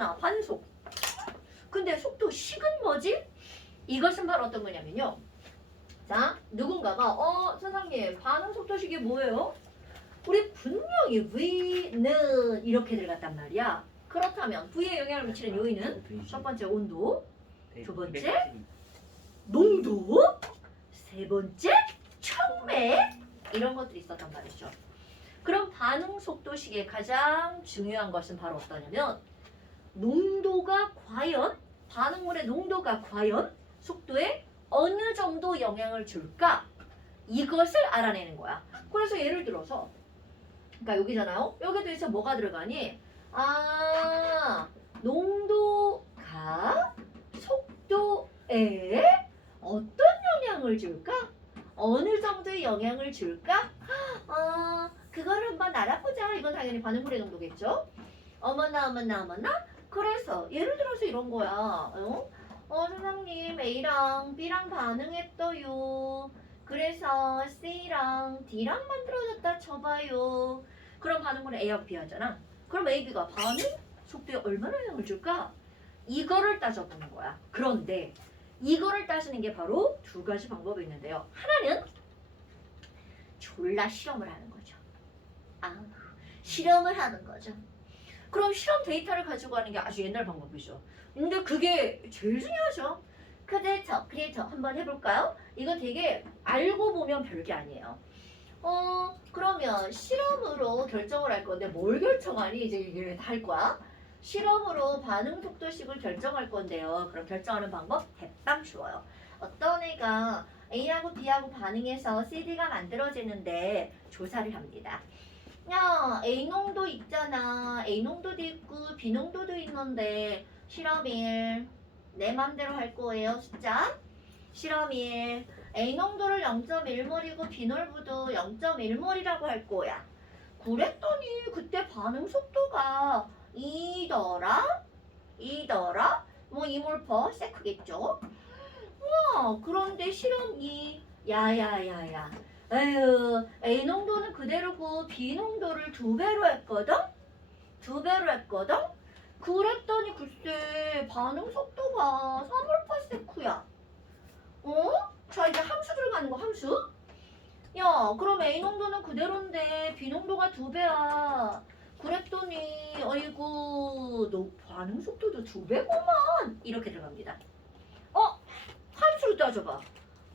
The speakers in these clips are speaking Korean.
속도잖아. 반속. 근데 속도식은 뭐지? 이것은 바로 어떤 거냐면요. 자, 누군가가 선생님 반응 속도식이 뭐예요? 우리 분명히 V는 이렇게 들어갔단 말이야. 그렇다면 V에 영향을 미치는 요인은 첫 번째 온도, 두 번째 농도, 세 번째 촉매 이런 것들이 있었단 말이죠. 그럼 반응 속도식의 가장 중요한 것은 바로 어떠냐면 농도가 과연 반응물의 농도가 과연 속도에 어느 정도 영향을 줄까? 이것을 알아내는 거야. 그래서 예를 들어서 그러니까 여기잖아요. 여기도 있어 뭐가 들어가니? 농도가 속도에 어떤 영향을 줄까? 어느 정도의 영향을 줄까? 그걸 한번 알아보자. 이건 당연히 반응물의 농도겠죠? 어머나. 그래서 예를 들어서 이런 거야. 선생님 A랑 B랑 반응했어요. 그래서 C랑 D랑 만들어졌다 쳐봐요. 그럼 반응물은 A하고 B 하잖아. 그럼 A, B가 반응 속도에 얼마나 영향을 줄까? 이거를 따져보는 거야. 그런데 이거를 따지는 게 바로 두 가지 방법이 있는데요. 하나는 졸라 실험을 하는 거죠. 실험을 하는 거죠. 그럼 실험 데이터를 가지고 하는 게 아주 옛날 방법이죠. 근데 그게 제일 중요하죠. 그래서 한번 해볼까요? 이거 되게 알고 보면 별게 아니에요. 그러면 실험으로 결정을 할 건데 뭘 결정하니? 이제 이게 할 거야. 실험으로 반응 속도식을 결정할 건데요. 그럼 결정하는 방법 대빵 쉬워요. 어떤 애가 A하고 B하고 반응해서 CD가 만들어지는데 조사를 합니다. 야, A 농도 있잖아. A 농도도 있고 B 농도도 있는데 실험 1 내 맘대로 할 거예요. 숫자 실험 1 A 농도를 0.1몰이고 B 농도도 0.1몰이라고 할 거야. 그랬더니 그때 반응 속도가 2더라 뭐 2몰/s 세크겠죠. 그런데 실험 2 야야야야 에휴, A 농도는 그대로고 B 농도를 2배로 했거든? 그랬더니 글쎄 반응 속도가 3몰/s야. 자 이제 함수 들어가는 거 함수. 야 그럼 A 농도는 그대로인데 B 농도가 2배야. 그랬더니 어이구 너 반응 속도도 2배구만. 이렇게 들어갑니다. 함수로 따져봐.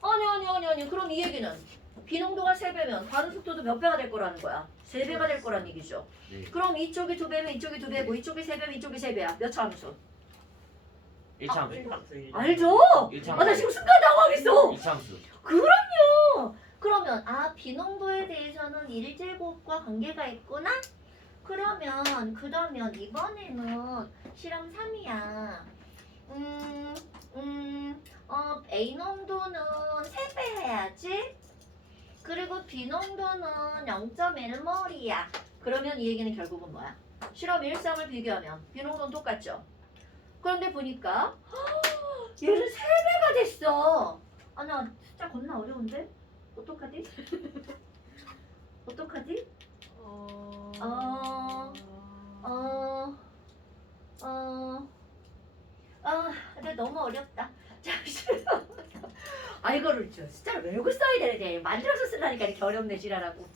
아니. 그럼 이 얘기는 비농도가 3배면 반응 속도도 몇 배가 될 거라는 거야? 3배가 될 거란 얘기죠. 네. 그럼 이쪽이 2배면 이쪽이 2배고 이쪽이 3배면 이쪽이 3배야. 몇 차 함수? 1차 함수. 알죠? 일차 나 지금 순간 당황했어. 2차 함수. 그럼요. 그러면 비농도에 대해서는 1제곱과 관계가 있구나? 그러면 이번에는 실험 3이야. A 농도는 3배 해야지. 그리고 B 농도는 0.1몰이야. 그러면 이 얘기는 결국은 뭐야? 실험 1, 3을 비교하면 B 농도는 똑같죠? 그런데 보니까 얘는 3배가 됐어. 나 숫자 겁나 어려운데? 어떡하지? 근데 너무 어렵다. 잠시만. 이거를 숫자를 외우고 써야 되는데 만들어서 쓰려니까 이렇게 어렵네 지랄하고.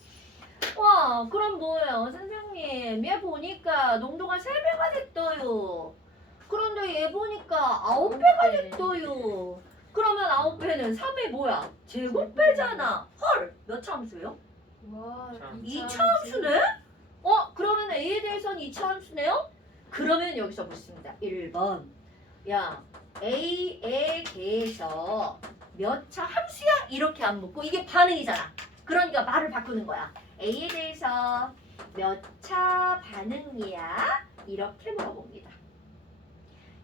그럼 뭐예요? 선생님 얘 보니까 농도가 3배가 됐어요. 그런데 얘 보니까 9배가 됐어요. 그러면 9배는 3의 뭐야? 제곱배잖아. 헐! 몇 차 함수예요? 와, 2차 함수네? 그러면 A에 대해서는 2차 함수네요? 그러면 여기서 묻습니다. 1번. 야, A에 대해서 몇 차 함수야? 이렇게 안 묻고 이게 반응이잖아. 그러니까 말을 바꾸는 거야. A에 대해서 몇 차 반응이야? 이렇게 물어봅니다.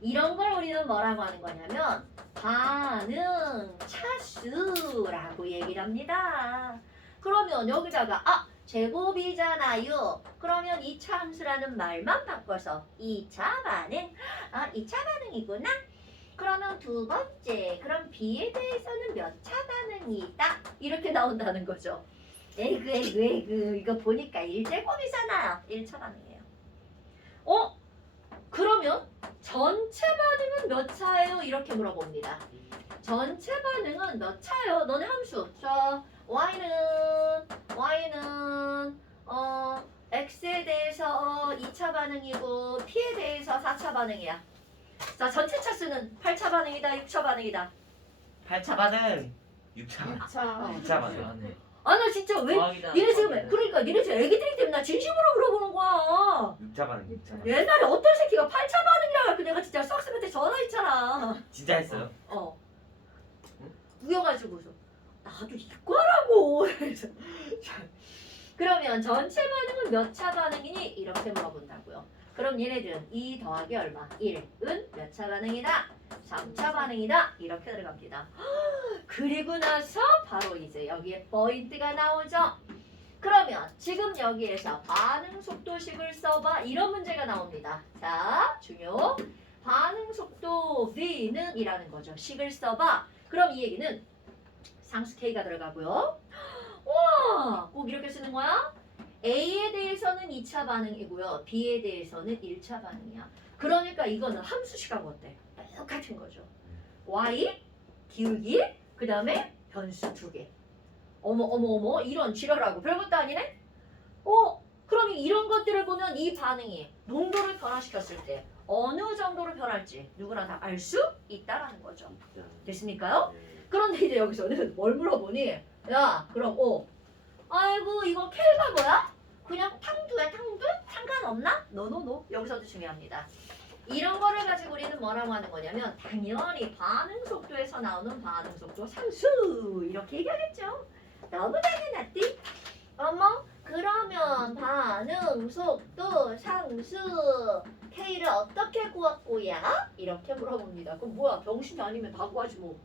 이런 걸 우리는 뭐라고 하는 거냐면 반응 차수라고 얘기를 합니다. 그러면 여기다가 제곱이잖아요. 그러면 2차 함수라는 말만 바꿔서 2차 반응. 2차 반응이구나. 그러면 두 번째. 그럼 B에 대해서는 몇 차 반응이다. 이렇게 나온다는 거죠. 에이그. 이거 보니까 1제곱이잖아요. 1차 반응이에요. 그러면 전체 반응은 몇 차예요? 이렇게 물어봅니다. 전체 반응은 몇 차예요? 너네 함수. 자, y는 x에 대해서 2차 반응이고 p에 대해서 4차 반응이야. 자, 전체 차수는 8차 반응이다, 6차 반응이다. 8차 반응 6차 6차. 6차 반응 아, 나 진짜 왜? 니네 지금 그러니까 니네 지금 애기들이 때문에 나 진심으로 물어보는 거야. 6차 반응 6차 반응 옛날에 어떤 새끼가 8차 반응이라고 해서 내가 진짜 수학생한테 전화했잖아. 진짜 했어요? 우겨가지고서 나도 이거라고. 그래서 그러면 전체 반응은 몇 차 반응이니? 이렇게 물어본다고요. 그럼 얘네들은 2 더하기 얼마? 1은 몇 차 반응이다? 3차 반응이다. 이렇게 들어갑니다. 그리고 나서 바로 이제 여기에 포인트가 나오죠. 그러면 지금 여기에서 반응 속도식을 써봐. 이런 문제가 나옵니다. 자, 중요. 반응 속도 V는 이라는 거죠. 식을 써봐. 그럼 이 얘기는 상수 K가 들어가고요. 와, 꼭 이렇게 쓰는 거야? A에 대해서는 2차 반응이고요. B에 대해서는 1차 반응이야. 그러니까 이거는 함수식하고 어때? 똑같은 거죠. Y, 기울기, 그 다음에 변수 2개. 어머 이런 지랄하고 별것도 아니네? 그럼 이런 것들을 보면 이 반응이 농도를 변화시켰을 때 어느 정도로 변할지 누구나 다 알 수 있다라는 거죠. 됐습니까요? 그런데 이제 여기서는 뭘 물어보니? 야, 그럼 아이고 이거 K가 뭐야? 그냥 탕두야 탕두? 상관없나? 노노노. 여기서도 중요합니다. 이런 거를 가지고 우리는 뭐라고 하는 거냐면 당연히 반응 속도에서 나오는 반응 속도 상수 이렇게 얘기하겠죠. 너무 당연하지? 어머 그러면 반응 속도 상수 K를 어떻게 구했고야? 이렇게 물어봅니다. 그럼 뭐야 병신이 아니면 다 구하지 뭐.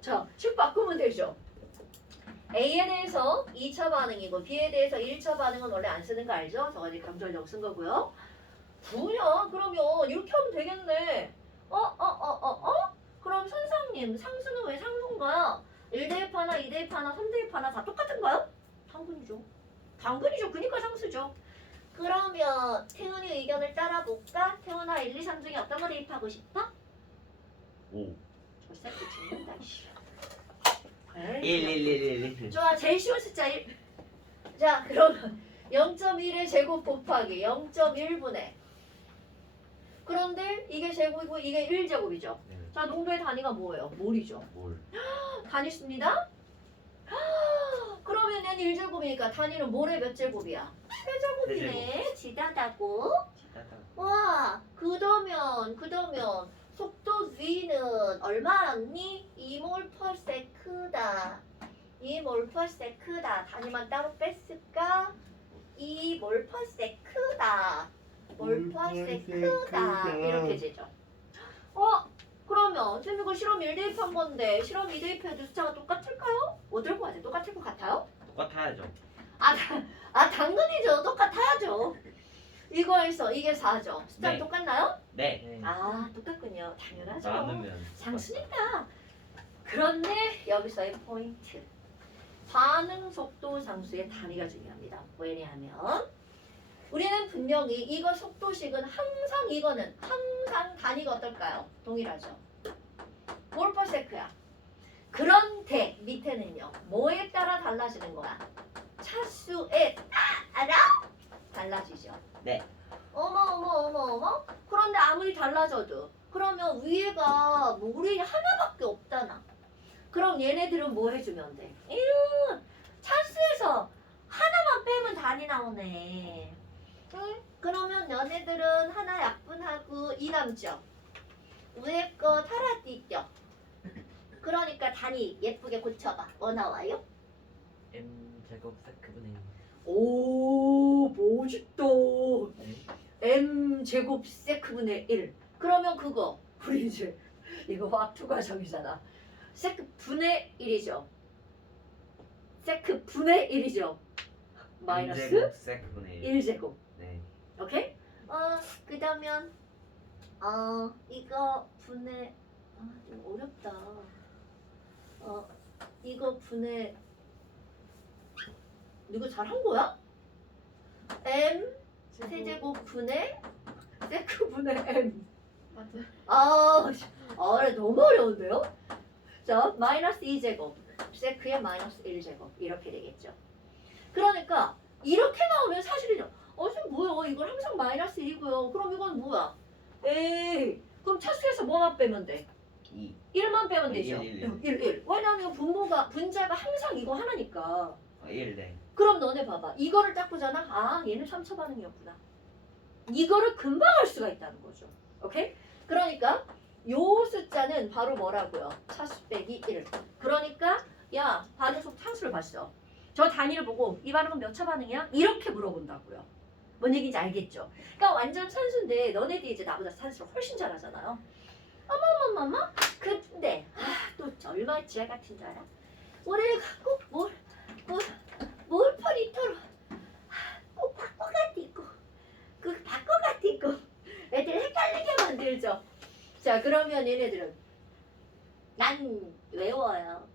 자, 식 바꾸면 되죠. A에 대해서 2차 반응이고 B에 대해서 1차 반응은 원래 안 쓰는 거 알죠? 저거 이제 강조하려고 쓴 거고요. 뭐야? 그러면 이렇게 하면 되겠네. 그럼 선생님 상수는 왜 상수인가요? 1대입 하나, 2대입 하나, 3대입 하나 다 똑같은가요? 당근이죠. 당근이죠. 그니까 상수죠. 그러면 태훈이 의견을 따라볼까? 태훈아 1, 2, 3 중에 어떤 거 대입하고 싶어? 5 저 새끼 죽는다. 1 1 1 좋아, 제일 쉬운 숫자 1. 자, 그러면 0.1의 제곱 곱하기 0.1분의 그런데 이게 제곱이고 이게 1제곱이죠. 자, 농도의 단위가 뭐예요? 몰이죠. 몰 단위 씁니다. 그러면 얘는 1제곱이니까 단위는 몰의 몇 제곱이야? 3제곱이네. 지다다고. 와, 그러면 속도 V는 얼마였니? 2몰/s다. 2몰/s다. 단위만 따로 뺐을까? 2몰/s다. 몰/s다. 이렇게 되죠. 그러면 선생님 이거 실험 1대입한 건데 실험 2대입해도 숫자가 똑같을까요? 어떨 것 같아요? 똑같을 것 같아요? 똑같아야죠. 당근이죠. 똑같아야죠. 이거에서 이게 4죠. 숫자 네. 똑같나요? 네 똑같군요. 당연하죠. 나누면 상수니까. 그런데 여기서의 포인트. 반응 속도 상수의 단위가 중요합니다. 왜냐하면 우리는 분명히 이거 속도식은 이거는 항상 단위가 어떨까요? 동일하죠. 몰/s야. 그런데 밑에는요. 뭐에 따라 달라지는 거야? 차수에 따라 달라지죠. 네. 어머. 그런데 아무리 달라져도 그러면 위에가 몰이 하나밖에 없잖아. 그럼 얘네들은 뭐 해주면 돼? 차수에서 하나만 빼면 단위 나오네. 응? 그러면 너네들은 하나 약분하고 2 남죠. 위에 거 탈환이죠. 그러니까 단위 예쁘게 고쳐봐. 뭐 나와요? M 제곱 세크분의 오, 멋있다. M 제곱 세크분의 1. 그러면 그거 우리 이제 이거 화투 과정이잖아. 세크분의 1이죠. 세크분의 1이죠. 마이너스 제곱 세크분의 1제곱. 네. 오케이? 그다면 이거 분의 좀 어렵다. 이거 분의 이거 잘한 거야? M 세제곱 분의 세크 분의 M. 너무 어려운데요? 자, 마이너스 2제곱 세크의 마이너스 1제곱 이렇게 되겠죠. 그러니까 이렇게 나오면 사실은요. 지금 뭐야? 이건 항상 마이너스 1이고요. 그럼 이건 뭐야? 에이, 그럼 차수에서 뭐만 빼면 돼? 2. 1만 빼면 되죠. 1. 1. 왜냐하면 분자가 항상 이거 하나니까. 1, 네. 그럼 너네 봐봐. 이거를 딱 보잖아. 얘는 3차 반응이었구나. 이거를 금방 할 수가 있다는 거죠. 오케이? 그러니까 요 숫자는 바로 뭐라고요? 차수 빼기 1. 그러니까 야, 반응속 상수를 봤어. 저 단위를 보고 이 반응은 몇 차 반응이야? 이렇게 물어본다고요. 뭔 얘기인지 알겠죠? 그러니까 완전 산수인데 너네들이 이제 나보다 산수를 훨씬 잘하잖아요. 어머머머머? 근데 또 얼마나 지하 같은 줄 알아? 우리가 꼭 몰퍼리터로 꼭 바꿔갖고 있고 그 바꿔갖고 있고 애들 헷갈리게 만들죠. 자, 그러면 얘네들은 난 외워요.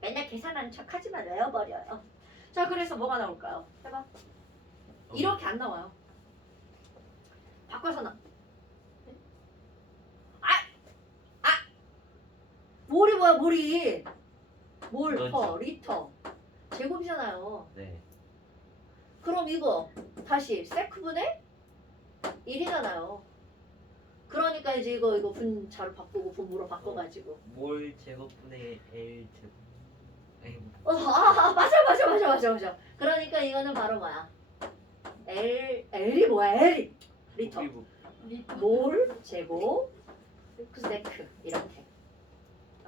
맨날 계산하는 척 하지만 외워버려요. 자, 그래서 뭐가 나올까요? 해봐. 이렇게 안 나와요. 바꿔서 몰이 뭐야, 몰이. 몰퍼, 리터. 제곱이잖아요. 네. 그럼 이거 다시 세크분의 1이잖아요. 그러니까 이제 이거 분자로 바꾸고 분모로 바꿔가지고. 몰 제곱분의 L 제곱. 맞아. 그러니까 이거는 바로 뭐야? L이 뭐야? L이 리터. 몰 제곱 세크 이렇게.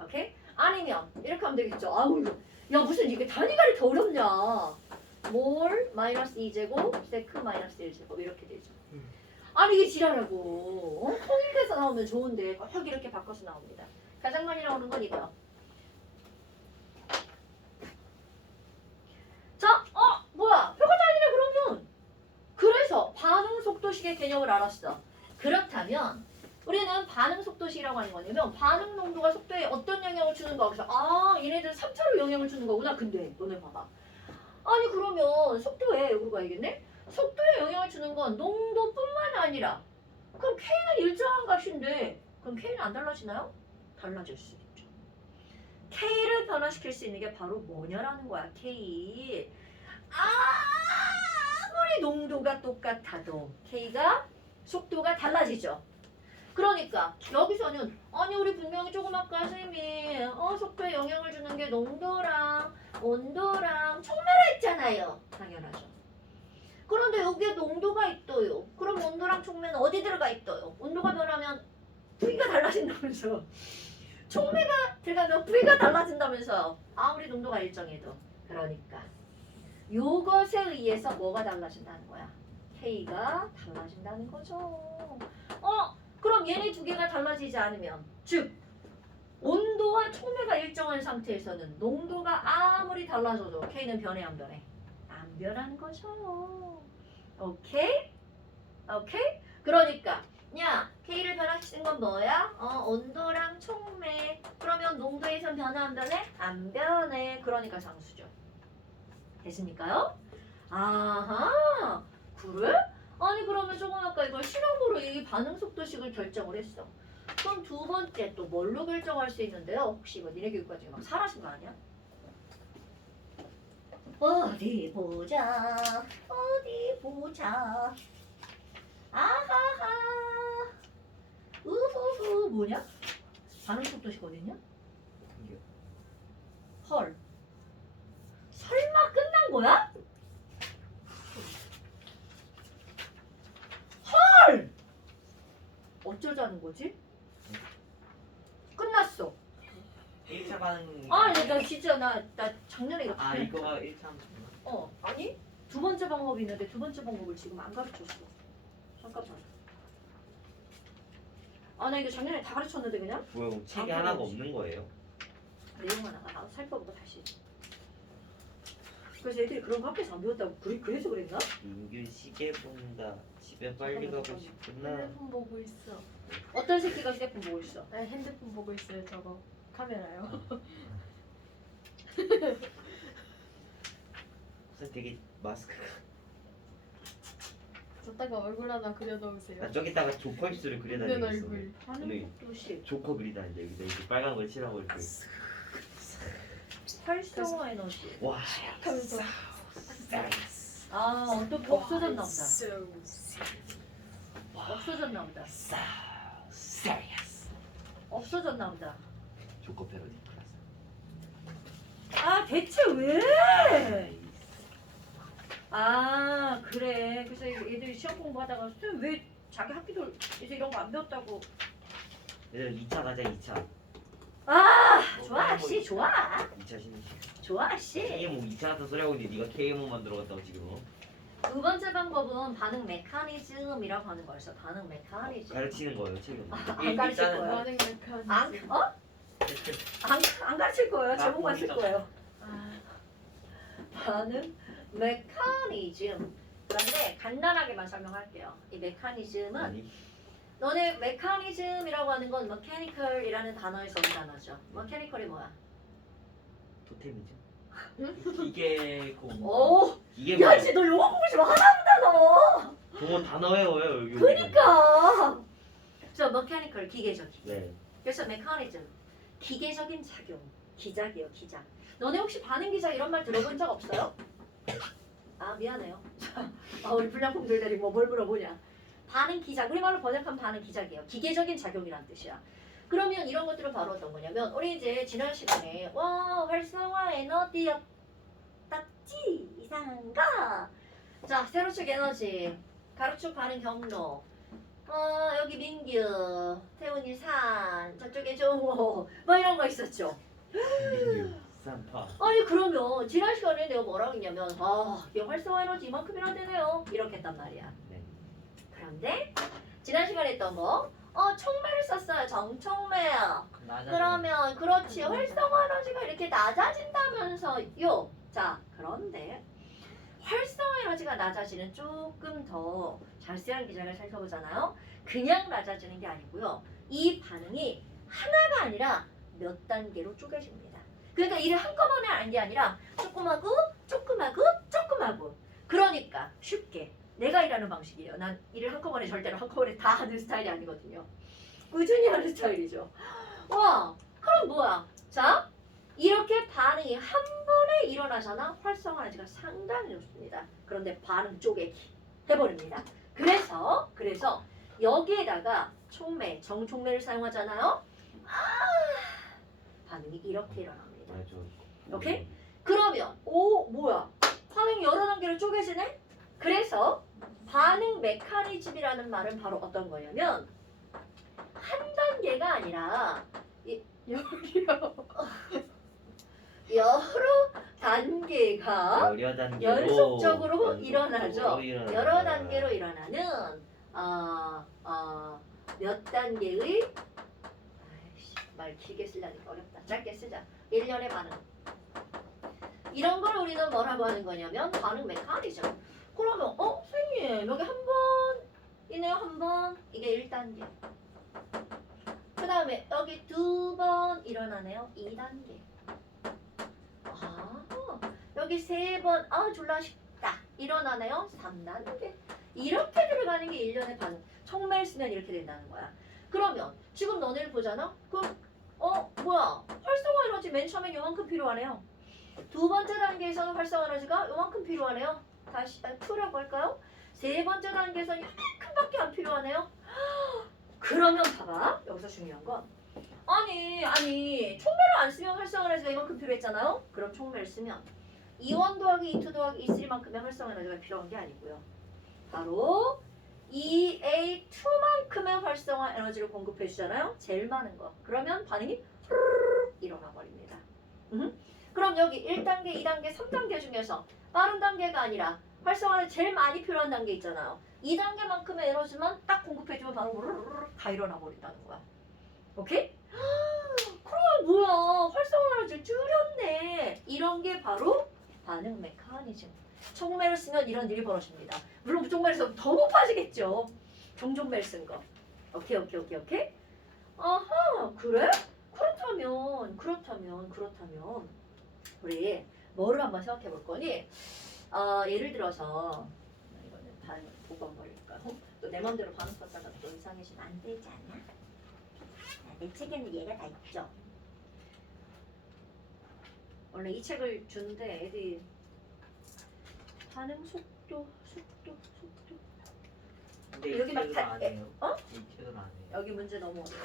오케이? 아니면 이렇게 하면 되겠죠. 아우, 야 무슨 이게 단위가 이렇게 어렵냐? 몰 마이너스 2제곱 세크 마이너스 1제곱 이렇게 되죠. 아니 이게 지랄하고 통일돼서 나오면 좋은데 꼭 이렇게 바꿔서 나옵니다. 가장 많이 나오는 건 이거요. 자, 뭐야? 표가 아니라 그러면 그래서 반응 속도식의 개념을 알았어. 그렇다면 우리는 반응 속도식이라고 하는 거냐면 반응 농도가 속도에 어떤 영향을 주는가. 그래서 얘네들 3차로 영향을 주는 거구나. 근데 너네 봐봐. 아니 그러면 속도에 우리가 알겠네? 속도에 영향을 주는 건 농도뿐만 아니라 그럼 K는 일정한 값인데 그럼 K는 안 달라지나요? 달라질 수 있죠. K를 변화시킬 수 있는 게 바로 뭐냐라는 거야. K. 아무리 농도가 똑같아도 K가 속도가 달라지죠. 그러니까 여기서는 아니 우리 분명히 조금 아까 선생님이 속도에 영향을 주는 게 농도랑 온도랑 촉매라 했잖아요. 당연하죠. 그런데 여기에 농도가 있어요. 그럼 온도랑 촉매는 어디 들어가 있어요? 온도가 변하면 V가 달라진다면서. 촉매가 들어가면 V가 달라진다면서. 아무리 농도가 일정해도. 그러니까 요것에 의해서 뭐가 달라진다는 거야? K가 달라진다는 거죠. 그럼 얘네 두 개가 달라지지 않으면 즉 온도와 촉매가 일정한 상태에서는 농도가 아무리 달라져도 K는 변해 안 변해? 안 변하는 거죠. 오케이? 오케이? 그러니까 야 K를 변화시킨 건 뭐야? 온도랑 촉매. 그러면 농도에선 변화 안 변해? 안 변해. 그러니까 상수죠. 됐습니까요? 아하 그래? 아니 그러면 조금 아까 이걸 실험으로 이 반응 속도식을 결정을 했어. 그럼 두 번째 또 뭘로 결정할 수 있는데요? 혹시 이거 니네 교육과 중에 막 사라진 거 아니야? 어디 보자. 아하하. 우후후 뭐냐? 반응 속도식 어딨냐? 헐. 설마 끝난 거야? 헐! 어쩌자는 거지? 끝났어. 1차 반응. 나 진짜 나 작년에 이렇게 이거가 1차 아니 두 번째 방법이 있는데 두 번째 방법을 지금 안 가르쳤어. 잠깐만. 나 이거 작년에 다 가르쳤는데 그냥 뭐야 책이 하나가 없는 거예요? 내용 하나가 살펴보고 다시. 그래서 애들이 그런 거 학교에서 안 배웠다고 그래서 그랬나? 민균 시계 본다. 집에 빨리 가고 싶구나. 핸드폰 보고 있어. 어떤 새끼가 휴대폰 보고 있어? 네, 핸드폰 보고 있어요. 저거 카메라요. 무슨 되게 마스크가 저따가 얼굴 하나 그려 넣으세요. 나 저기다가 조커 입술을 있는 그려다니겠어. 얼굴. 반응 도시 조커 그리다는데 여기다 이렇게 빨간 걸 칠하고 이렇게. 활성화 에너지. 와. 하면서 아 어떻게 없어졌나 보다. So 없어졌나 보다. serious. 없어졌나 보다. 조커 패러디 클래스. 아 대체 왜? 아 그래. 그래서 얘들이 시험 공부하다가 쌤 왜 자기 학기도 이제 이런 거 안 배웠다고. 얘들 2차 가자 2차. 아 좋아 씨 좋아 2차 신입식. 좋아 씨. KMO 2차 같은 소리 하고 있는데 네가 KMO 만들어갔다고 지금. 두 번째 방법은 반응 메커니즘이라고 하는 거였어. 반응 메커니즘. 가르치는 거예요 지금. 안 가르칠 거예요. 반응 메커니즘. 안 가르칠 거예요. 제목만 쓸 거예요. 아, 반응 메커니즘. 그런데 간단하게만 설명할게요. 이 메커니즘은 아니 너네 메커니즘이라고 하는 건 mechanical이라는 단어에서 온 단어죠. mechanical이 뭐야? 토템이죠. 기계 공. 오, 이게 야, 씨, 너 영어 공부 좀 하나 보다 너. 동호 단어 외워요 여기. 그러니까. 저 mechanical 기계적인. 네. 그래서 mechanism 기계적인 작용. 기작이요, 기작. 너네 혹시 반응 기작 이런 말 들어본 적 없어요? 아 미안해요. 우리 불량품들이 뭘 물어보냐. 반응 기작. 우리말로 번역하면 반응 기작이에요. 기계적인 작용이란 뜻이야. 그러면 이런 것들은 바로 어떤 거냐면 우리 이제 지난 시간에 와 활성화 에너지였다지 이상한가? 자 세로축 에너지 가로축 반응 경로 여기 민규 태훈이 산 저쪽에 종호 뭐 이런 거 있었죠. 민규 산파. 아니 그러면 지난 시간에 내가 뭐라고 했냐면 이 활성화 에너지 이만큼이나 되네요 이렇게 했단 말이야. 네. 그런데 지난 시간에 했던 거 촉매를 썼어요. 정촉매. 그러면 그렇지 활성화 에너지가 이렇게 낮아진다면서요. 자 그런데 활성화 에너지가 낮아지는 조금 더 자세한 기전을 살펴보잖아요. 그냥 낮아지는 게 아니고요. 이 반응이 하나가 아니라 몇 단계로 쪼개집니다. 그러니까 이를 한꺼번에 하는 게 아니라 조금하고 조금하고 조금하고. 그러니까 쉽게 내가 일하는 방식이에요. 난 일을 한꺼번에 절대로 한꺼번에 다 하는 스타일이 아니거든요. 꾸준히 하는 스타일이죠. 와 그럼 뭐야? 자 이렇게 반응이 한 번에 일어나잖아. 활성화 에너지가 상당히 높습니다. 그런데 반응 쪼개기 해버립니다. 그래서 여기에다가 촉매, 정촉매를 사용하잖아요. 반응이 이렇게 일어납니다. 아, 저. 오케이? 그러면 뭐야? 반응 여러 단계로 쪼개지네? 그래서 반응 메커니즘이라는 말은 바로 어떤 거냐면 한 단계가 아니라 여기요. 여러 단계가 여러 단계로 연속적으로 일어나죠. 일어나는 여러 거야. 단계로 일어나는 몇 단계의 말 길게 쓰려니까 어렵다. 짧게 쓰자. 1년의 반응. 이런 걸 우리는 뭐라고 하는 거냐면 반응 메커니즘. 그러면 선생님 여기 한 번이네요. 한 번. 이게 1단계. 그 다음에 여기 2번 일어나네요. 2단계. 여기 3번 졸라 쉽다. 일어나네요. 3단계. 이렇게 들어가는 게 1년의 반응. 촉매를 쓰면 이렇게 된다는 거야. 그러면 지금 너네를 보잖아? 그럼 뭐야? 활성화 에너지 맨 처음엔 요만큼 필요하네요. 두 번째 단계에서는 활성화 에너지가 요만큼 필요하네요. 다시 2라고 할까요? 세 번째 단계에서는 요만큼밖에 안 필요하네요. 그러면 봐봐. 여기서 중요한 건 아니 촉매를 안 쓰면 활성화 에너지가 이만큼 필요했잖아요. 그럼 촉매를 쓰면 E1 더하기 E2 더하기 E3만큼의 활성화 에너지가 필요한 게 아니고요. 바로 EA2만큼의 활성화 에너지를 공급해 주잖아요. 제일 많은 거. 그러면 반응이 일어나 버립니다. 그럼 여기 1단계, 2단계, 3단계 중에서 빠른 단계가 아니라 활성화를 제일 많이 필요한 단계 있잖아요. 2단계만큼의 에너지만 딱 공급해주면 바로 다 일어나 버린다는 거야. 오케이? 그럼 뭐야? 활성화 에너지를 줄였네. 이런 게 바로 반응 메커니즘. 촉매를 쓰면 이런 일이 벌어집니다. 물론 촉매를 쓰면 더 높아지겠죠. 정촉매를 쓴 거. 오케이. 아하, 그래? 그렇다면 우리 뭐를 한번 생각해 볼 거니? 예를 들어서 이거는 반응 보건거릴까? 또 내 맘대로 반응 썼다가 또 이상해지면 안 되지 않나? 내 책에는 얘가 다 있죠. 원래 이 책을 주는데 애들이 반응 속도. 근데 여기 이 막 책은 다- 안 해요. 어? 이 책은 안 해요. 여기 문제 너무 어려워.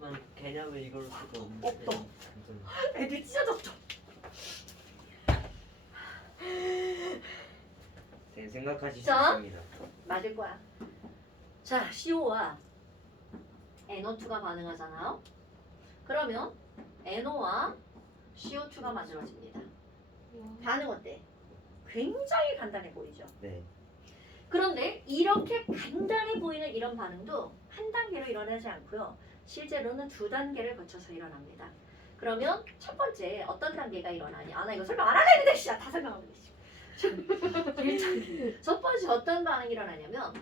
그만 개념을 읽을 수가 없는데. 없어. 애들 찢어졌죠. 네, 생각하실 수 자. 있습니다. 맞을 거야. 자, CO와 NO2가 반응하잖아요. 그러면 NO와 CO2가 만들어집니다. 반응 어때? 굉장히 간단해 보이죠? 네. 그런데 이렇게 간단해 보이는 이런 반응도 한 단계로 일어나지 않고요. 실제로는 두 단계를 거쳐서 일어납니다. 그러면 첫 번째 어떤 단계가 일어나냐? 아, 나 이거 설명 안 하려 했는데 씨, 다 설명하고 있어. 첫 번째 어떤 반응이 일어나냐면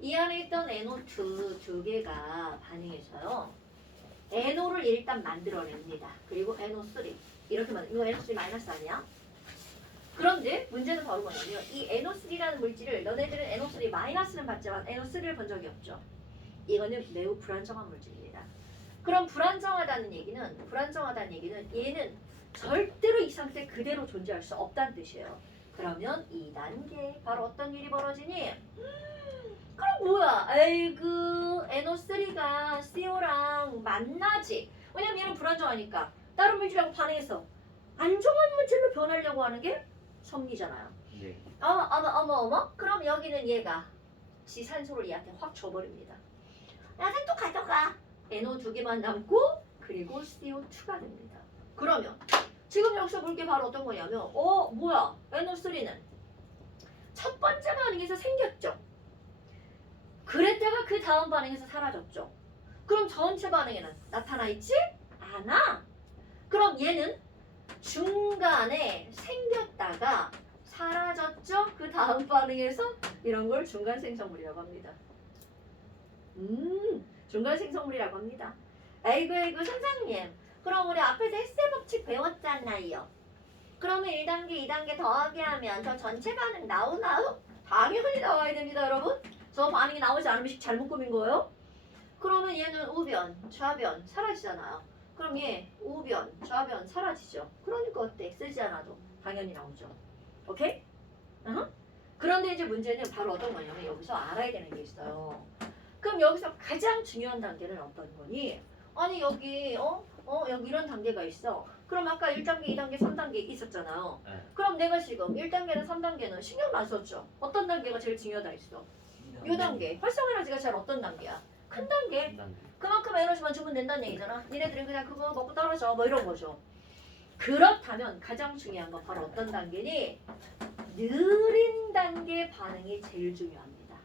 이 안에 있던 NO2 두 개가 반응해서요. NO를 일단 만들어냅니다. 그리고 NO3 이렇게 이거 NO3 마이너스 아니야? 그런데 문제는 바로 뭐냐면 이 NO3라는 물질을 너네들은 NO3 마이너스는 봤지만 NO3를 본 적이 없죠. 이거는 매우 불안정한 물질입니다. 그럼 불안정하다는 얘기는 얘는 절대로 이 상태 그대로 존재할 수 없다는 뜻이에요. 그러면 2단계 바로 어떤 일이 벌어지니? 그럼 뭐야? 에이그 NO3가 CO랑 만나지. 왜냐면 얘는 불안정하니까 다른 물질하고 반응해서 안정한 물질로 변하려고 하는 게 섬기잖아요. 네. 어머. 그럼 여기는 얘가 지 산소를 얘한테 확 줘버립니다. 나는 또 가져가. NO 두 개만 남고 그리고 CO2가 됩니다. 그러면 지금 여기서 볼 게 바로 어떤 거냐면 뭐야? NO3는 첫 번째 반응에서 생겼죠. 그랬다가 그 다음 반응에서 사라졌죠. 그럼 전체 반응에는 나타나 있지 않아. 그럼 얘는 중간에 생겼다가 사라졌죠. 그 다음 반응에서 이런 걸 중간 생성물이라고 합니다. 중간 생성물이라고 합니다. 아이고 선생님. 그럼 우리 앞에서 햇세 법칙 배웠잖아요. 그러면 1단계, 2단계 더하기 하면 저 전체 반응 나오나요? 당연히 나와야 됩니다, 여러분. 저 반응이 나오지 않으면 식 잘못 꾸민 거예요. 그러면 얘는 우변, 좌변 사라지잖아요. 그럼 얘 우변, 좌변 사라지죠. 그러니까 어때? 쓰지 않아도 당연히 나오죠. 오케이? 그런데 이제 문제는 바로 어떤 거냐면 여기서 알아야 되는 게 있어요. 그럼 여기서 가장 중요한 단계는 어떤 거니? 아니 여기 여기 이런 단계가 있어. 그럼 아까 1단계, 2단계, 3단계 있었잖아요. 네. 그럼 내가 지금 1단계는 3단계는 신경 안 썼죠. 어떤 단계가 제일 중요하다 했어? 요 단계. 활성 에너지가 제일 어떤 단계야? 큰 단계. 그만큼 에너지만 주면 된다는 얘기잖아. 니네들은 그냥 그거 먹고 떨어져 뭐 이런 거죠. 그렇다면 가장 중요한 건 바로 어떤 단계니? 느린 단계 반응이 제일 중요합니다.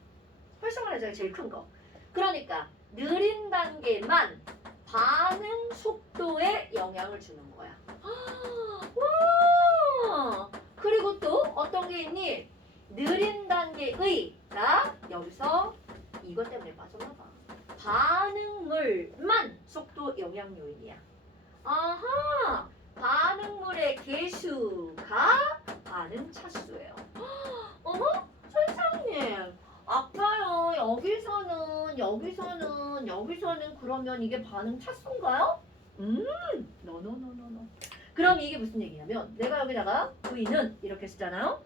활성 에너지가 제일 큰 거. 그러니까 느린 단계만 반응 속도에 영향을 주는 거야. 와! 그리고 또 어떤 게 있니? 느린 단계의가 여기서 이것 때문에 빠졌나 봐. 반응물만 속도 영향 요인이야. 아하! 반응물의 개수가 반응 차수예요. 어머? 선생님 아파요. 여기서는 그러면 이게 반응 차수인가요? 노. 그럼 이게 무슨 얘기냐면 내가 여기다가 V는 이렇게 쓰잖아요.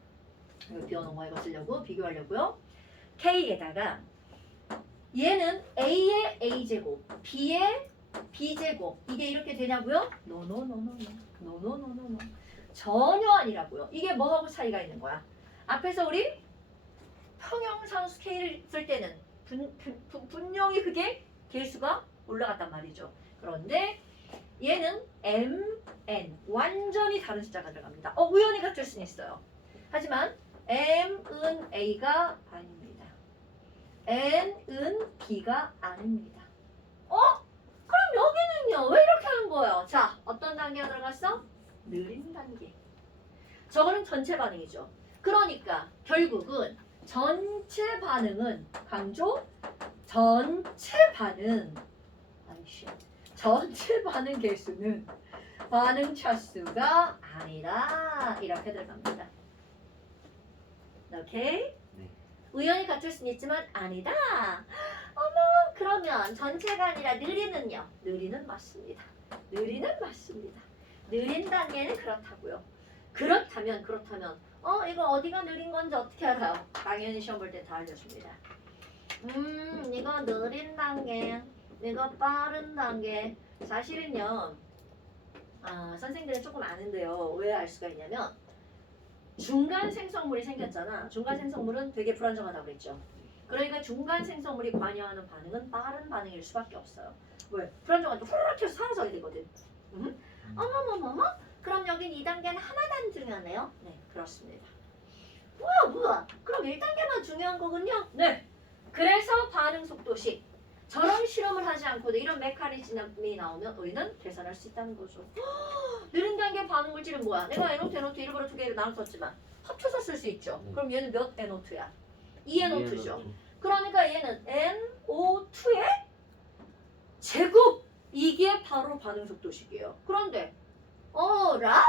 이거 비워놓은 이거 쓰려고 비교하려고요. K에다가 얘는 A의 A제곱, B의 B제곱 이게 이렇게 되냐고요? 노. 전혀 아니라고요. 이게 뭐하고 차이가 있는 거야? 앞에서 우리 평형상 스케일을 쓸 때는 분명히 그게 개수가 올라갔단 말이죠. 그런데 얘는 M, N 완전히 다른 숫자가 들어갑니다. 우연히 같을 수는 있어요. 하지만 M은 A가 아닙니다. N은 B가 아닙니다. 그럼 여기는요? 왜 이렇게 하는 거예요? 자, 어떤 단계가 들어갔어? 느린 단계. 저거는 전체 반응이죠. 그러니까 결국은 전체 반응은 강조 전체 반응 개수는 반응 차수가 아니다 이렇게 들어갑니다. 오케이? 네. 우연히 갖출 수는 있지만 아니다. 어머, 그러면 전체가 아니라 느리는요? 느리는 맞습니다. 느리는 맞습니다. 느린 단계는 그렇다고요. 그렇다면 이거 어디가 느린 건지 어떻게 알아요? 당연히 시험 볼 때 다 알려줍니다. 이거 느린 단계, 이거 빠른 단계. 사실은요, 선생님들은 조금 아는데요. 왜 알 수가 있냐면 중간 생성물이 생겼잖아. 중간 생성물은 되게 불안정하다고 그랬죠. 그러니까 중간 생성물이 관여하는 반응은 빠른 반응일 수밖에 없어요. 왜? 불안정하면 후루룩 해서 사라져야 되거든. 어머머머머? 그럼 여긴 2단계는 하나만 중요하네요? 네, 그렇습니다. 뭐야? 그럼 1단계만 중요한 거군요? 네. 그래서 반응 속도식. 저런 실험을 하지 않고도 이런 메커니즘이 나오면 우리는 계산할 수 있다는 거죠. 느린 단계 반응 물질은 뭐야? 내가 NO2, NO2 일부러 두 개를 나눠 썼지만 합쳐서 쓸 수 있죠. 네. 그럼 얘는 몇 NO2야? 2NO2죠. 그러니까 얘는 NO2의 제곱! 이게 바로 반응 속도식이에요. 그런데 어라?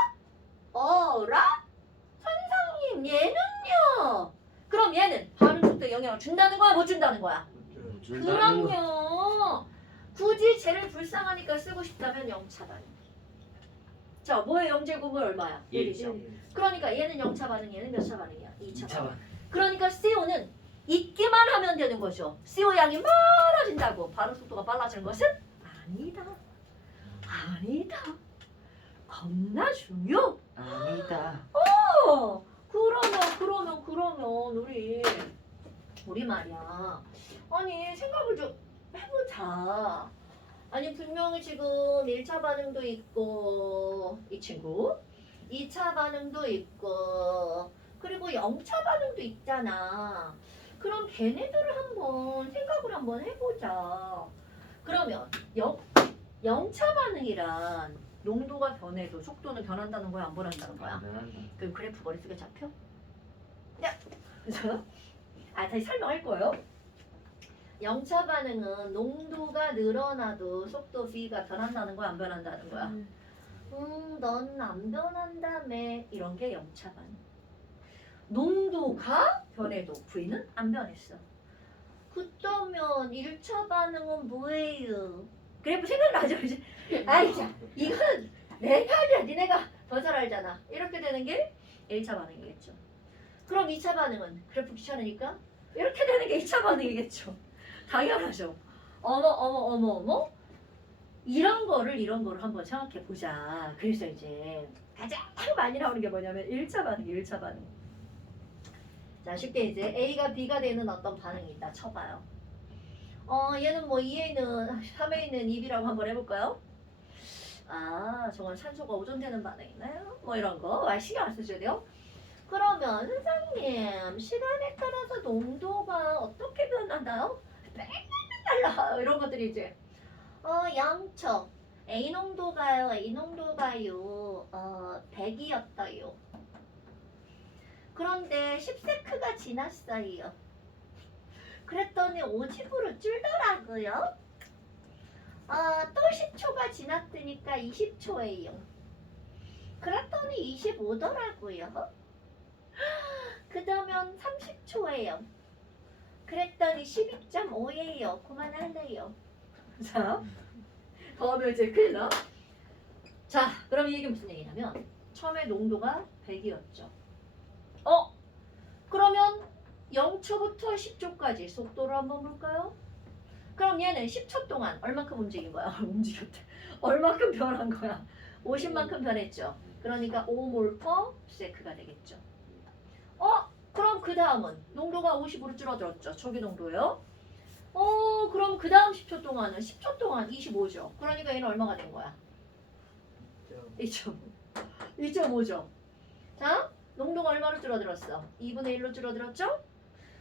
선생님 얘는요? 그럼 얘는 반응 속도에 영향을 준다는 거야? 못 준다는 거야? 그럼요. 굳이 쟤를 불쌍하니까 쓰고 싶다면 0차 반응. 자, 뭐의 영제곱은 얼마야? 1이죠. 그러니까 얘는 0차 반응, 얘는 몇 차 반응이야? 2차 반응. 그러니까 CO는 있기만 하면 되는 거죠. CO 양이 많아진다고 반응 속도가 빨라지는 것은 아니다. 겁나 중요. 아니다. 그러면 우리 말이야. 아니 생각을 좀 해보자. 아니 분명히 지금 1차 반응도 있고 이 친구 2차 반응도 있고 그리고 0차 반응도 있잖아. 그럼 걔네들을 생각을 한번 해보자. 그러면 0차 반응이란 농도가 변해도 속도는 변한다는 거야? 안 변한다는 거야? 그럼 그래프 머릿속에 잡혀? 야! 그죠? 다시 설명할 거예요. 0차 반응은 농도가 늘어나도 속도 V가 변한다는 거야? 안 변한다는 거야? 넌 안 변한다며. 이런 게 0차 반응. 농도가 변해도 V는 안 변했어. 그렇다면 1차 반응은 뭐예요? 그래프 생각나죠? 이제? 자, 이건 내가 아니야. 니네가 더 잘 알잖아. 이렇게 되는 게 1차 반응이겠죠. 그럼 2차 반응은 그래프 귀찮으니까 이렇게 되는 게 2차 반응이겠죠. 당연하죠. 어머. 이런 거를 한번 생각해 보자. 그래서 이제 가장 많이 나오는 게 뭐냐면 1차 반응. 자, 쉽게 이제 A가 B가 되는 어떤 반응이 있다 쳐봐요. 얘는 뭐 2에 있는 3에 있는 2B라고 한번 해볼까요? 저건 산소가 오존되는 반응이나요? 뭐 이런 거 신경 안 쓰셔야 돼요. 그러면 선생님 시간에 따라서 농도가 어떻게 변하나요? 맨날 달라 이런 것들이 이제 0초 A 농도가요 100이었어요. 그런데 10세크가 지났어요. 그랬더니 50으로 줄더라고요. 또 10초가 지났으니까 20초예요. 그랬더니 25더라고요. 그러면 30초예요. 그랬더니 12.5예요. 그만할래요. 자, 더 하면 이제 큰일 나. 자, 그럼 이게 무슨 얘기냐면 처음에 농도가 100이었죠. 그러면 0초부터 10초까지 속도를 한번 볼까요? 그럼 얘는 10초 동안 얼마큼 움직인 거야? 움직였대. 얼마큼 변한 거야? 50만큼 변했죠. 그러니까 5몰/s가 되겠죠. 그럼 그 다음은 농도가 50으로 줄어들었죠. 초기 농도요. 그럼 그 다음 10초 동안은 10초 동안 25죠. 그러니까 얘는 얼마가 된 거야? 2.5. 2.5죠. 자, 농도가 얼마로 줄어들었어? 2분의 1로 줄어들었죠?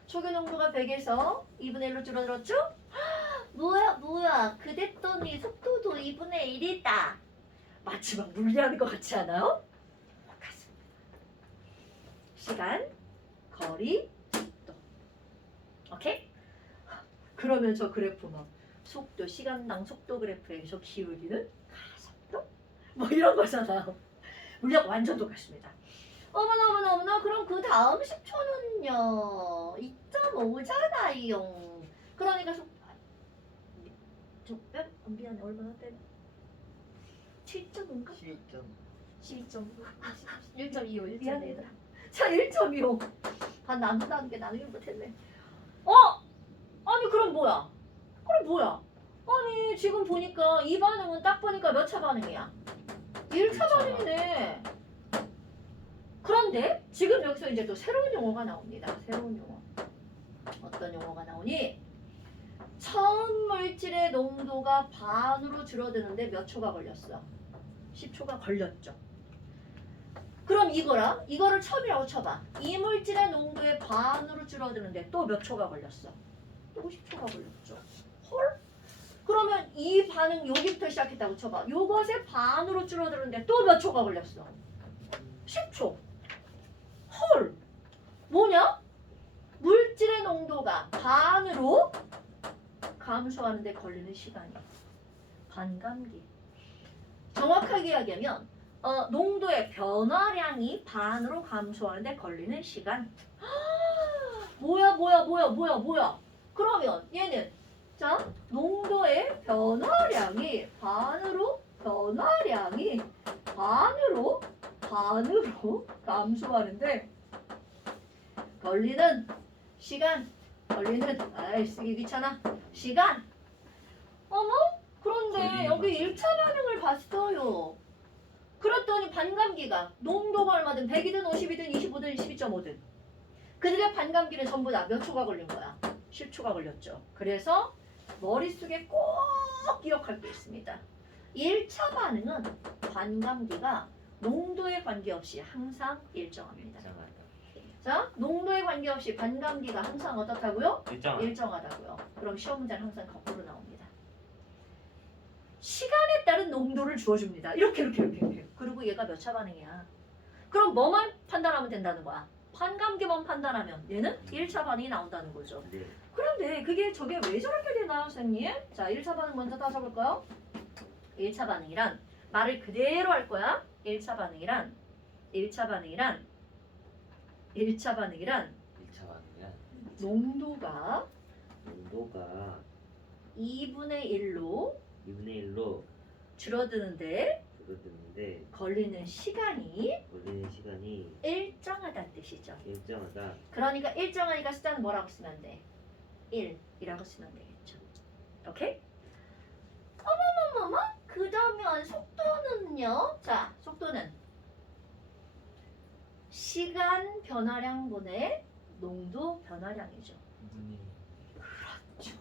초기 농도가 100에서 2분의 1로 줄어들었죠? 뭐야? 그랬더니 속도도 2분의 1이다. 마치 막 물리하는 것 같지 않아요? 같습니다. 시간, 거리, 속도. 오케이? 그러면 저 그래프 막 속도, 시간당 속도 그래프에 저 기울기는 가속도? 뭐 이런 거잖아요. 물리학 완전 똑같습니다. 어머나. 그럼 그 다음 10초는요. 2.5잖아요. 그러니까 미안해. 얼마나 때? 7.5인가? 12점 12점 1.25 미안해 1.5 얘들아. 자 1.25. 반 나눈다는 게 나누기 못했네. 아니 그럼 뭐야? 아니 지금 보니까 이 반응은 딱 보니까 몇 차 반응이야? 1차 반응이네. 그런데 지금 여기서 이제 또 새로운 용어가 나옵니다. 새로운 용어. 어떤 용어가 나오니? 처음 물질의 농도가 반으로 줄어드는데 몇 초가 걸렸어? 10초가 걸렸죠. 그럼 이거를 처음이라고 쳐봐. 이 물질의 농도의 반으로 줄어드는데 또 몇 초가 걸렸어? 또 10초가 걸렸죠. 헐? 그러면 이 반응 여기부터 시작했다고 쳐봐. 요것의 반으로 줄어드는데 또 몇 초가 걸렸어? 10초. 헐. 뭐냐? 물질의 농도가 반으로 감소하는데 걸리는 시간이 반감기. 정확하게 이야기하면 농도의 변화량이 반으로 감소하는데 걸리는 시간. 뭐야? 그러면 얘는 자 농도의 변화량이 반으로 감소하는데 걸리는 시간. 아이 쓰기 귀찮아. 시간. 어머? 그런데 걸리는 여기 거지. 1차 반응을 봤어요. 그랬더니 반감기가 농도가 얼마든 100이든 50이든 25든 12.5든 그들의 반감기는 전부 다 몇 초가 걸린 거야? 10초가 걸렸죠. 그래서 머릿속에 꼭 기억할 게 있습니다. 1차 반응은 반감기가 농도에 관계없이 항상 일정합니다. 일정하다 자, 농도에 관계없이 반감기가 항상 어떻다고요? 일정하다 일정하다고요. 그럼 시험 문제는 항상 거꾸로 나옵니다. 시간에 따른 농도를 주어줍니다. 이렇게. 그리고 얘가 몇 차 반응이야. 그럼 뭐만 판단하면 된다는 거야? 반감기만 판단하면 얘는 1차 반응이 나온다는 거죠. 네. 그런데 저게 왜 저렇게 되나요, 선생님? 자, 1차 반응 먼저 따져볼까요? 1차 반응이란 말을 그대로 할 거야. 1차 반응이란 1차 반응이란 농도가 농도가 2분의 1로 2분의 1로 줄어드는데 줄어드는데 걸리는 시간이 걸리는 시간이 일정하다는 뜻이죠. 일정하다 그러니까 일정하니까 숫자는 뭐라고 쓰면 돼? 1이라고 쓰면 되겠죠. 오케이? 어머머머머? 그러면 속도는요? 자, 속도는 시간 변화량분의 농도 변화량이죠. 2분의 그렇죠.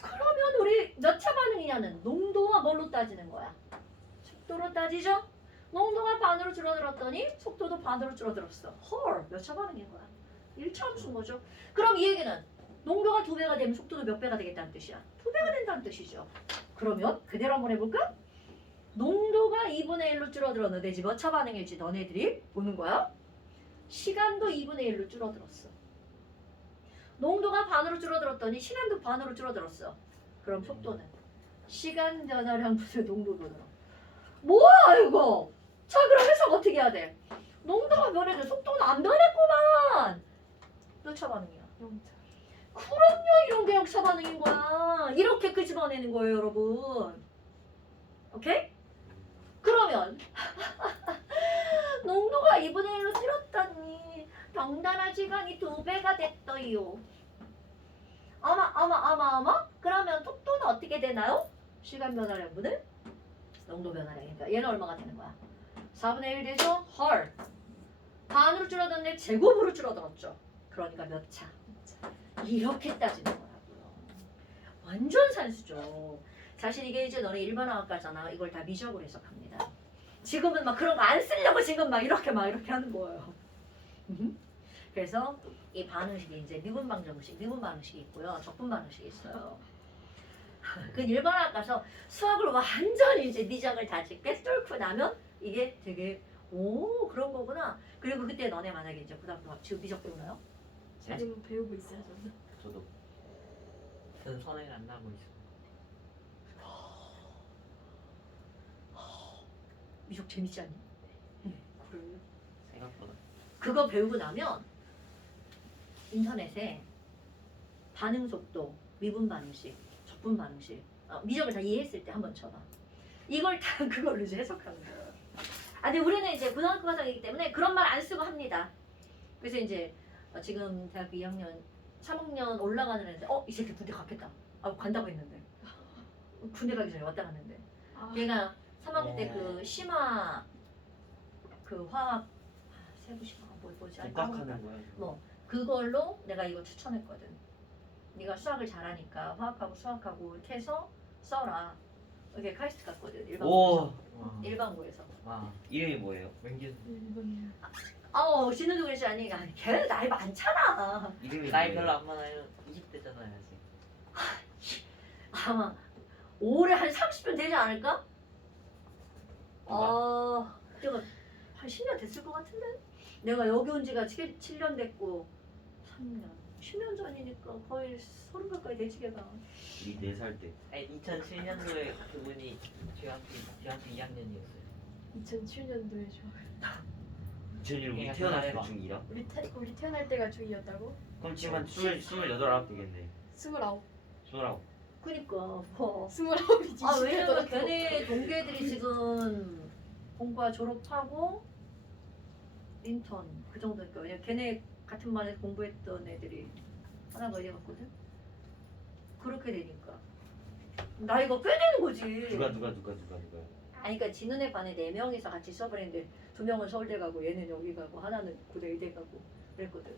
그러면 우리 몇 차 반응이냐는 농도와 뭘로 따지는 거야? 속도로 따지죠? 농도가 반으로 줄어들었더니 속도도 반으로 줄어들었어. 헐, 몇 차 반응인 거야? 1차 함수인 거죠. 그럼 이 얘기는 농도가 2배가 되면 속도도 몇 배가 되겠다는 뜻이야? 2배가 된다는 뜻이죠. 그러면 그대로 한번 해볼까? 농도가 2분의 1로 줄어들었는데 이제 몇 차 반응일지 너네들이 보는 거야. 시간도 2분의 1로 줄어들었어. 농도가 반으로 줄어들었더니 시간도 반으로 줄어들었어. 그럼 속도는 시간 변화량 분의 농도 변화. 뭐야 이거? 자 그럼 해석 어떻게 해야 돼? 농도가 변해도 속도는 안 변했구만. 몇 차 반응이야? 0차 그럼요, 이런 게 0차 반응인 거야. 이렇게 끄집어내는 거예요, 여러분. 오케이? 그러면 농도가 2분의 1로 줄었더니 병단화 시간이 2배가 됐어요. 아마 그러면 속도는 어떻게 되나요? 시간 변화량분은 농도 변화량이니까 얘는 얼마가 되는 거야? 4분의 1 되죠? 헐. 반으로 줄어들었는데 제곱으로 줄어들었죠. 그러니까 몇 차? 이렇게 따지는 거라고요. 완전 산수죠. 사실 이게 이제 너네 일반화학과잖아. 이걸 다 미적으로 해석합니다. 지금은 막 그런 거 안 쓰려고 지금 막 이렇게 하는 거예요. 그래서 이 반응식이 이제 미분 방정식, 미분 반응식이 있고요. 적분 반응식이 있어요. 그 일반학 가서 수학을 완전히 이제 미적을 다 꿰뚫고 나면 이게 되게 오 그런 거구나. 그리고 그때 너네 만약에 이제 고등학교 지금 미적 배우나요? 지금 배우고 있어요 저는. 저도 전 선행 안 나고 있어 미적 재밌지 않니? 그거 배우고 나면 인터넷에 반응 속도, 미분 반응식, 적분 반응식, 미적을 다 이해했을 때 한번 쳐봐. 이걸 다 그걸로 이제 해석하는 거예요. 근데 우리는 이제 고등학교 과정이기 때문에 그런 말 안 쓰고 합니다. 그래서 이제 지금 대학교 2학년, 3학년 올라가는 애들, 이 새끼 군대 갔겠다. 간다고 했는데. 군대 가기 전에 왔다 갔는데. 걔가 3학년 때 그 심화 그 화학 세부 심화 뭐지? 복학하는 거야. 뭐 그걸로 내가 이거 추천했거든. 네가 수학을 잘하니까 화학하고 수학하고 이렇게 해서 써라. 이게 카이스트 갔거든. 오. 일반고에서. 와. 이름이 뭐예요? 왠지 1번. 진우도 그러지 않니? 걔 나이 많잖아. 이름이 나이 뭐예요? 별로 안 많아요. 20대잖아요 아직. 아마 올해 한 30년 되지 않을까? 제가 한 10년 됐을 것 같은데? 내가 여기 온 지가 7년 됐고 3년, 10년 전이니까 거의 30 가까이 되지 걔가. 우리 4살 때. 아니 2007년도에 그분이 중학교 2학년이었어요. 2007년도에 좋아. 2001 우리 얘가 태어났을 때 대박. 중2라? 우리 태어날 때가 중2였다고? 그럼 지금 한 28 되겠네. 29. 29. 그니까 뭐. 29이지. 왜냐면 걔네 동기애들이 지금 본과 졸업하고 인턴 그 정도니까. 왜냐면 걔네 같은 반에 공부했던 애들이 하나가 이래 갔거든. 그렇게 되니까 나이가 꽤 되는 거지. 누가? 그러니까 진은의 반에 4명이서 같이 수업을 했는데 2명은 서울대 가고 얘는 여기 가고 하나는 고대 의대 가고 그랬거든.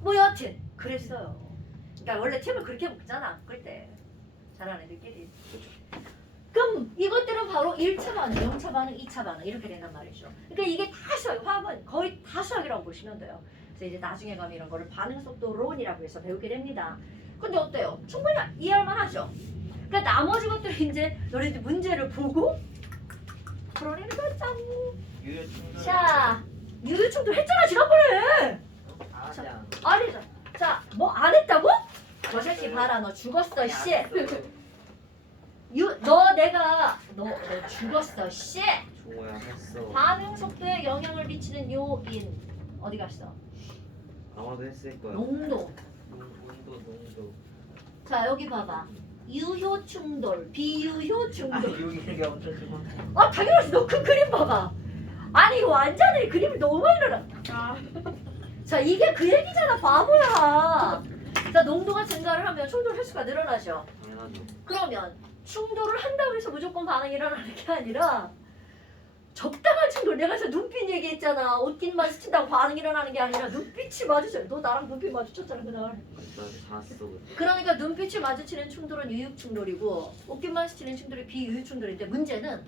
뭐 여하튼 그랬어요. 그러니까 원래 팀을 그렇게 먹잖아. 그때 잘하는 애들끼리. 그럼 이것들은 바로 1차 반응, 0차 반응, 2차 반응 이렇게 된단 말이죠. 그러니까 이게 다 수학, 화학은 거의 다 수학이라고 보시면 돼요. 그래서 이제 나중에 가면 이런 거를 반응 속도론이라고 해서 배우게 됩니다. 근데 어때요? 충분히 이해할 만하죠? 그러니까 나머지 것들이 이제 너희들 문제를 보고 풀어내는 거죠. 유효충돌. 자, 유효충돌 했잖아 지난번에. 아직 안. 아니죠. 자, 뭐 안 했다고? 저 새끼 봐라, 너 죽었어, 씨. 너 죽었어, 씨. 종호야 했어. 반응 속도에 영향을 미치는 요인 어디 갔어? 아마도 했을 거야. 농도. 농도. 자, 여기 봐봐. 유효 충돌, 비유효 충돌. 여기 엄청 좋아. 당연하지. 너 그 그림 봐봐. 아니 이거 완전히 그림을 너무 많이 그려. 자, 이게 그 얘기잖아, 바보야. 자, 농도가 증가를 하면 충돌 횟수가 늘어나죠. 당연하죠. 그러면 충돌을 한다고 해서 무조건 반응이 일어나는 게 아니라 적당한 충돌. 내가 저 눈빛 얘기했잖아. 옷깃만 스친다고 반응이 일어나는 게 아니라 눈빛이 마주쳐요. 너 나랑 눈빛 마주쳤잖아 그날. 나 잤어 그때. 그러니까 눈빛이 마주치는 충돌은 유익 충돌이고 옷깃만 스치는 충돌이 비유익 충돌인데 문제는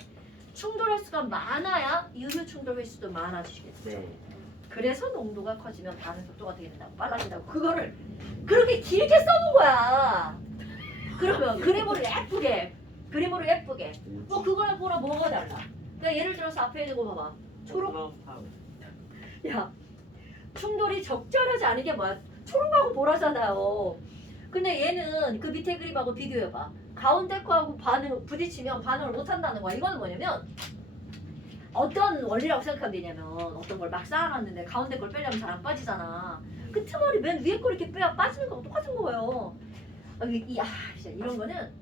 충돌 횟수가 많아야 유효 충돌 횟수도 많아지겠죠. 네. 그래서 농도가 커지면 반응 속도가 되게 된다고 빨라진다고. 그거를 그렇게 길게 써놓은 거야. 그러면 그림으로 예쁘게 뭐 그거랑 그거랑 뭐가 달라. 그러니까 예를 들어서 앞에 있는 거 봐봐. 초록. 야, 충돌이 적절하지 않은 게 뭐야? 초록하고 보라잖아요. 근데 얘는 그 밑에 그림하고 비교해봐. 가운데 거하고 부딪히면 반응을 못한다는 거야. 이거는 뭐냐면 어떤 원리라고 생각하면 되냐면 어떤 걸 막 쌓아놨는데 가운데 걸 빼려면 잘 안 빠지잖아. 그 틈머리 맨 위에 걸 이렇게 빼야 빠지는 거랑 똑같은 거예요. 진짜 이런 거는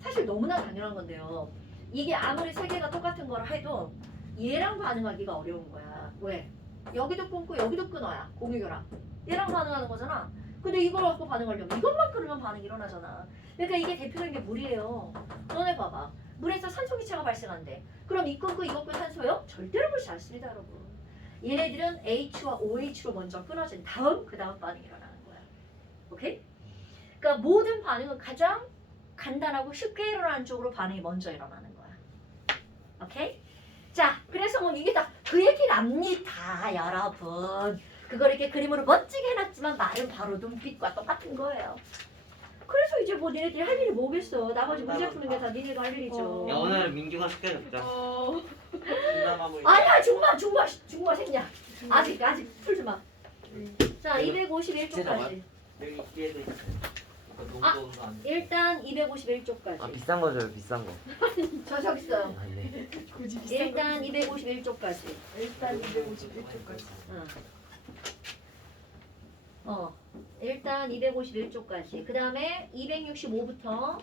사실 너무나 당연한 건데요. 이게 아무리 세 개가 똑같은 걸 해도 얘랑 반응하기가 어려운 거야. 왜? 여기도 끊고 여기도 끊어야 공유결합. 얘랑 반응하는 거잖아. 근데 이걸 갖고 반응하려면 이것만 끊으면 반응이 일어나잖아. 그러니까 이게 대표적인 게 물이에요. 너네 봐봐. 물에서 산소 기체가 발생한대. 그럼 이 끊고 이거 끊 산소요? 절대로 그렇지 않습니다, 여러분. 얘네들은 H와 OH로 먼저 끊어진 다음 그 다음 반응이 일어나는 거야. 오케이? 그러니까 모든 반응은 가장 간단하고 쉽게 일어나는 쪽으로 반응이 먼저 일어나는 거야. 오케이? 자, 그래서 뭐 이게 다 그 얘기랍니다, 여러분. 그걸 이렇게 그림으로 멋지게 해놨지만 말은 바로 눈빛과 똑같은 거예요. 그래서 이제 뭐 니네들이 할 일이 뭐겠어. 나머지 문제 푸는 게 다 니네가 할 일이죠. 야 오늘 민규가 숙제 줬자. 아니야, 중마 생략. 아직 풀지 마. 자, 251쪽까지. 여기 뒤에도 있어요. 농도는 안 돼. 일단 251쪽까지. 아 비싼 거 줘요 비싼 거. 저기 있어요. 아 네. 굳이 비싼 일단 251쪽까지. 일단 251쪽까지. 일단 251쪽까지. 그 다음에 265부터